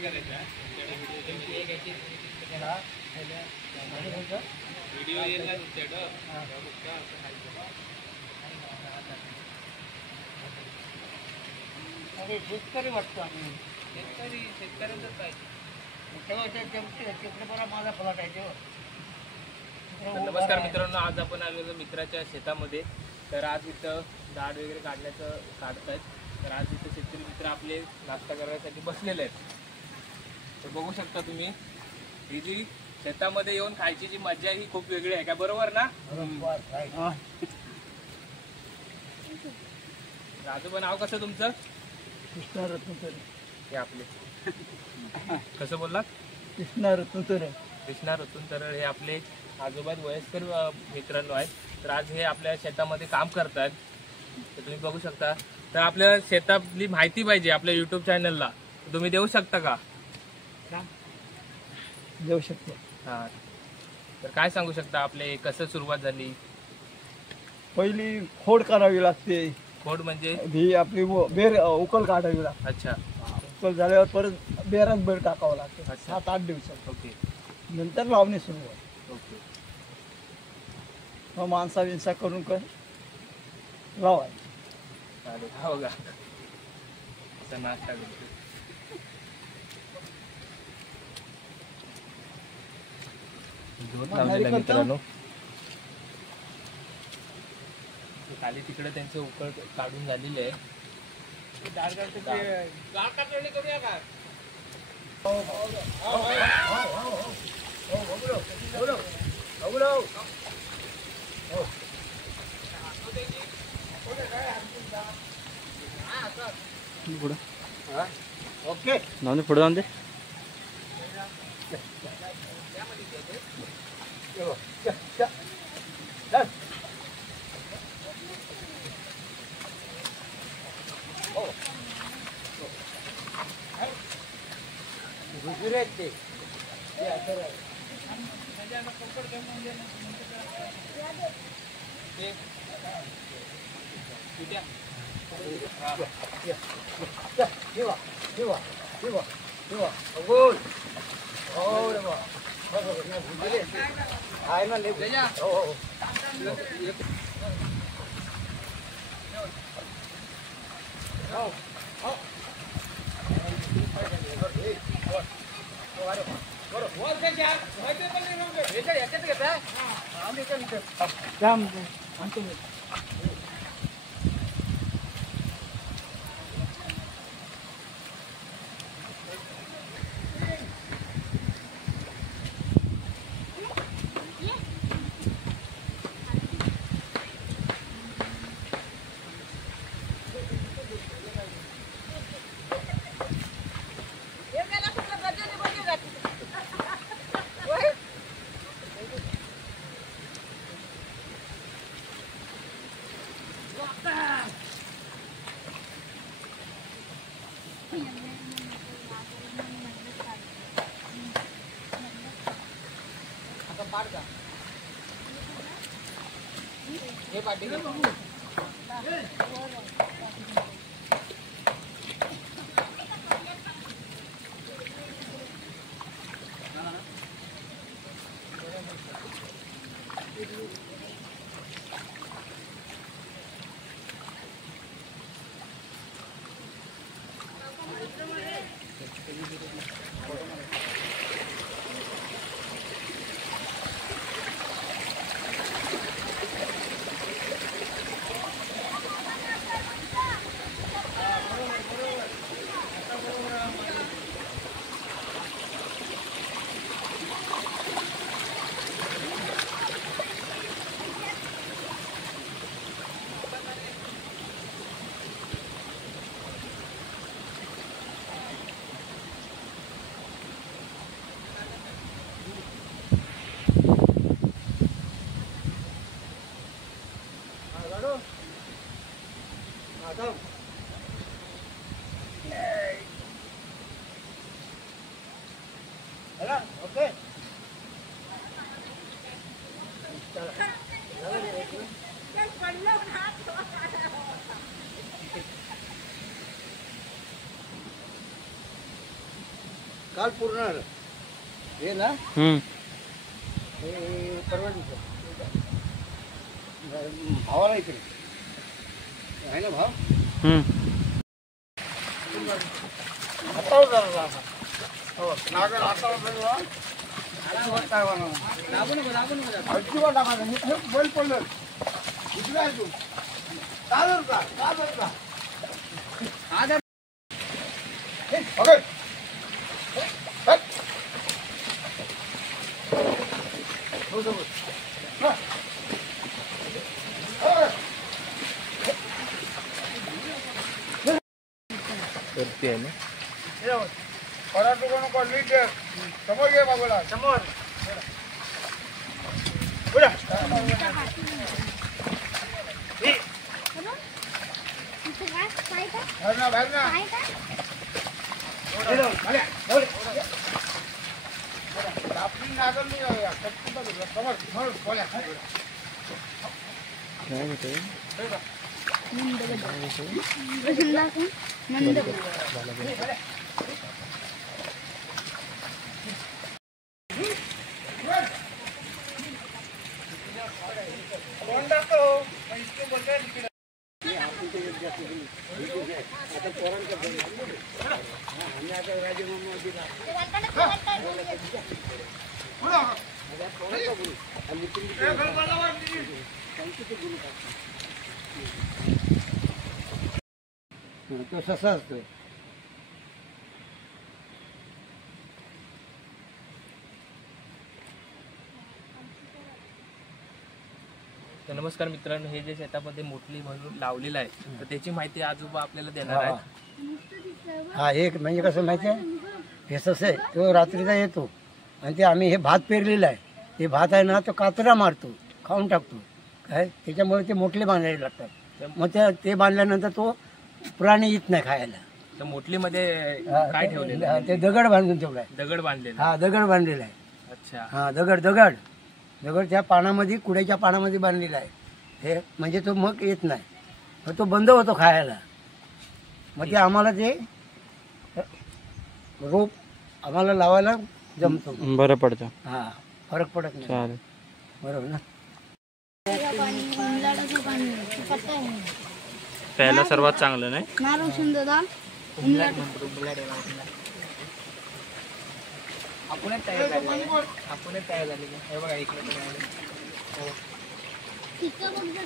Video येईल ना तुमच्याकडं शेतकरी वाटतो आम्ही शेतकऱ्यांचंच पाहिजे. माझा फलाट आहे तेव्हा. नमस्कार मित्रांनो, आज आपण आलेलो मित्राच्या शेतामध्ये. तर आज इथं झाड वगैरे काढतायत. तर आज इथं शेतकरी मित्र आपले नाश्ता करण्यासाठी बसलेले आहेत. तर बघू शकता तुम्ही, ही जी शेतामध्ये येऊन खायची जी मजा ही खूप वेगळी आहे का, बरोबर ना? राजूबा, नाव कसं तुमचं? कृष्णा रत्नतरे. हे आपले कसं बोललात? कृष्णा रत्नतरे. कृष्णा रतुंतरळ हे आपले आजोबा वयस्कर मित्रांनो आहेत. तर आज हे आपल्या शेतामध्ये काम करतात. तर तुम्ही बघू शकता. तर आपल्या शेतातली माहिती पाहिजे आपल्या युट्यूब चॅनलला, तुम्ही देऊ शकता का? देऊ शकतो. हा, तर काय सांगू शकता आपले कसं सुरुवात झाली? पहिली खोड करावी लागते. खोड म्हणजे? ही आपली बेर उकल काढावी लागते. अच्छा. उकल झाल्यावर परत बेरात बेर टाकावं लागतं. अच्छा. 7-8 दिवसात. ओके. नंतर लावणी सुरुवात. ओके. मग माणसा विंसा करून लावाय. हो का? असा नाश्ता करतो. मित्रांनो, खाली तिकडे त्यांचे उकळ काढून झालेले आहे. करूया का? ओके. नाव पुढे जाऊन दे. हे पाठी काल पूर्ण आलं हे ना हे परवडलं भावाला इकडे आहे ना भाव आता नागर आता अजिबात काय अजिबात टाका बैल पडलं इकडे आहे तू चालेल का ओके करते आहे ना समोर घे बाबूला समोर तो ससा असतोय तर नमस्कार मित्रांनो, हे जे शेतामध्ये मोटली म्हणून लावलेलं आहे तर त्याची माहिती आजोबा आपल्याला देणार आहेत. हा एक म्हणजे कसं माहिती आहे हे सस आहे तो रात्रीचा येतो आणि ते आम्ही हे भात पेरलेलं आहे ते भात आहे ना तो कातरा मारतो खाऊन टाकतो काय त्याच्यामुळे ते मोठले बांधायला लागतात मग ते बांधल्यानंतर तो प्राणी येत नाही खायला. तर मोटलीमध्ये काय ठेवलेलं आहे? ते दगड बांधून ठेवलाय दगड बांधलेला. हा दगड बांधलेला आहे. अच्छा. हा दगड दगड दगड त्या पानामध्ये कुड्याच्या पानामध्ये बांधलेला आहे हे म्हणजे तो मग येत नाही मग तो बंद होतो खायला. मग ते आम्हाला ते रोप आम्हाला लावायला जमतो बरं पडतं. हा फरक पडत नाही. चालेल. बरोबर ना. प्यायला सर्वात चांगलं नाही आपणच तयार झालेलं हे बघा इकडे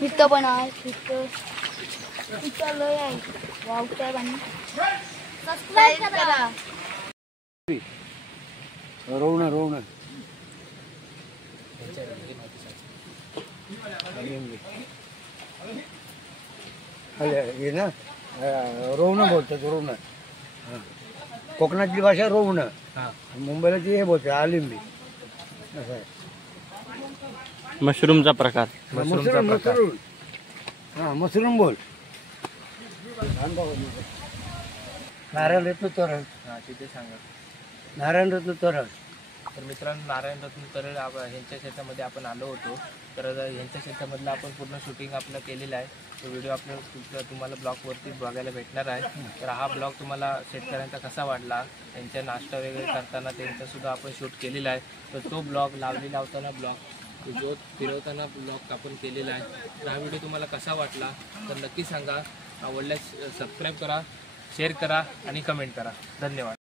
तिथं पण आहे तिथं लय आहे वावसाहेब आणि सबस्क्राईब करा. रोवणं रोवणं हे ना रोवणं बोलतात रोवणं. कोकणातली भाषा रोवणं मुंबईला ती हे बोलते आलिंबी असं आहे. मशरूमचा प्रकार. मशरूम मशरूम हा मशरूम बोल. नारायण रत्न तोरण हा तिथे सांगा. नारायण रत्न तोरण. तर मित्रांनो, नारायण रत्न तर ह्यांच्या शेतामध्ये आपण आलो होतो. तर ह्यांच्या शेतामधलं आपण पूर्ण शूटिंग आपलं केलेलं आहे. तो व्हिडिओ आपल्याला तुम्हाला ब्लॉगवरती बघायला भेटणार आहे. तर हा ब्लॉग तुम्हाला शेतकऱ्यांचा कसा वाटला, त्यांच्या नाश्ता वगैरे करताना त्यांचासुद्धा आपण शूट केलेला आहे. तर तो ब्लॉग लावली लावताना ब्लॉग जो फिरवताना ब्लॉग आपण केलेला आहे. तर हा व्हिडिओ तुम्हाला कसा वाटला तर नक्की सांगा. आवडल्यास सबस्क्राईब करा, शेअर करा आणि कमेंट करा. धन्यवाद.